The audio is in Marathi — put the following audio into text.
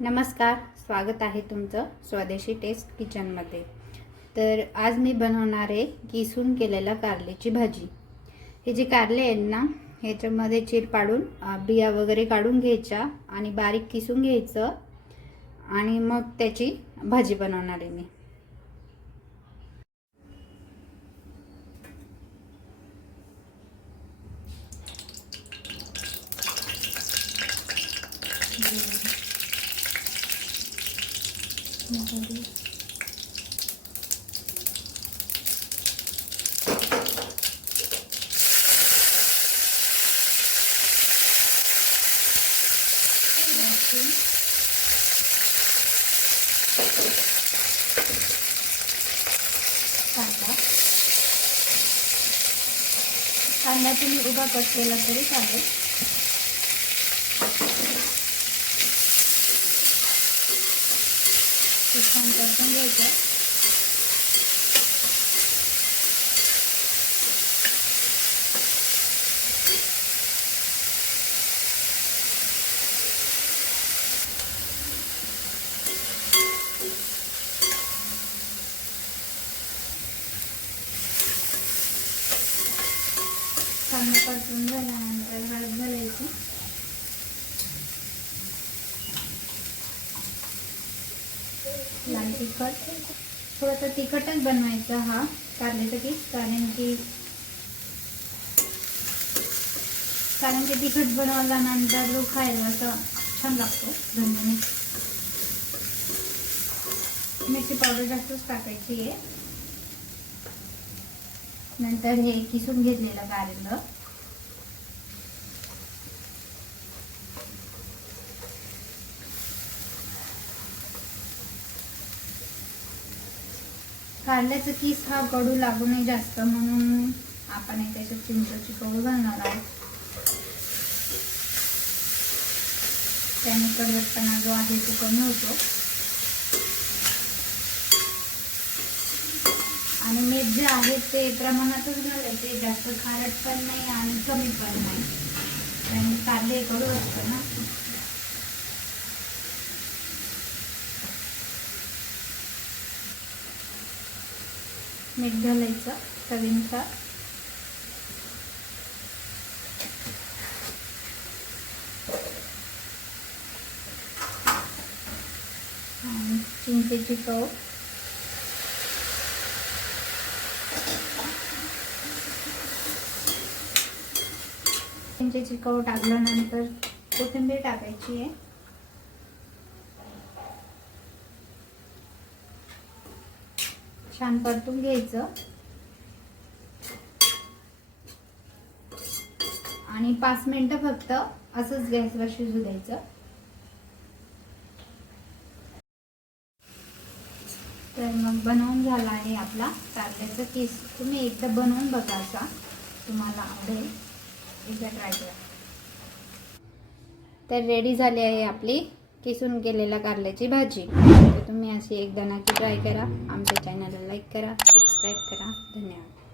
नमस्कार, स्वागत आहे तुमचं स्वदेशी टेस्ट किचनमध्ये। तर आज मी बनवणार आहे किसून केलेला कारल्याची भाजी। हे जे कारले आहेत ना, ह्याच्यामध्ये चीर पाडून बिया वगैरे काढून घ्यायच्या आणि बारीक किसून घ्यायचं आणि मग त्याची भाजी बनवणार आहे मी। कांदा तुम्ही उभा कट केला तरी चालेल। छान परतून घ्यायचं। कांदा परतून झाल्यानंतर हळद घालायची, लाल तिखट, थोडासा तिखटच बनवायचा हा कारल्याचा किस, कारण की तिखट बनवल्यानंतर जो खायला असा छान लागतो। झणझणीत मिरची पावडर जास्तच टाकायची आहे। नंतर हे किसून घेतलेलं कारलं, कारल्याचा किस हा कडू लागू नये जास्त, म्हणून आपण त्याच्यात चिंचेची कळू घालणार आहोत। त्याने कडवटपणा जो आहे तो कमी होतो। आणि मीठ जे आहे ते प्रमाणातच घालायचे, जास्त खारट पण नाही आणि कमी पण नाही, त्याने कारले कडू असतं ना। मीठ घालायचं चवीनुसार, आणि चिंचेची कव, चिंचेची कव टाकल्यानंतर कोथिंबीर टाकायची आहे। छान परतून घ्यायचं आणि 5 मिनिटं फक्त असंच गॅसवर शिजू द्यायचं। तर मग बनवून झाला आहे आपला कारल्याचा किस। तुम्ही एकदा बनवून बघा, तुम्हाला आवडेल, एकदा ट्राय करा। तर रेडी झाली आहे आपली किसून केलेला कारल्याची भाजी। तर तुम्ही अशी एकदा नक्की ट्राय करा। आमच्या चॅनलला लाईक करा, सबस्क्राईब करा। धन्यवाद।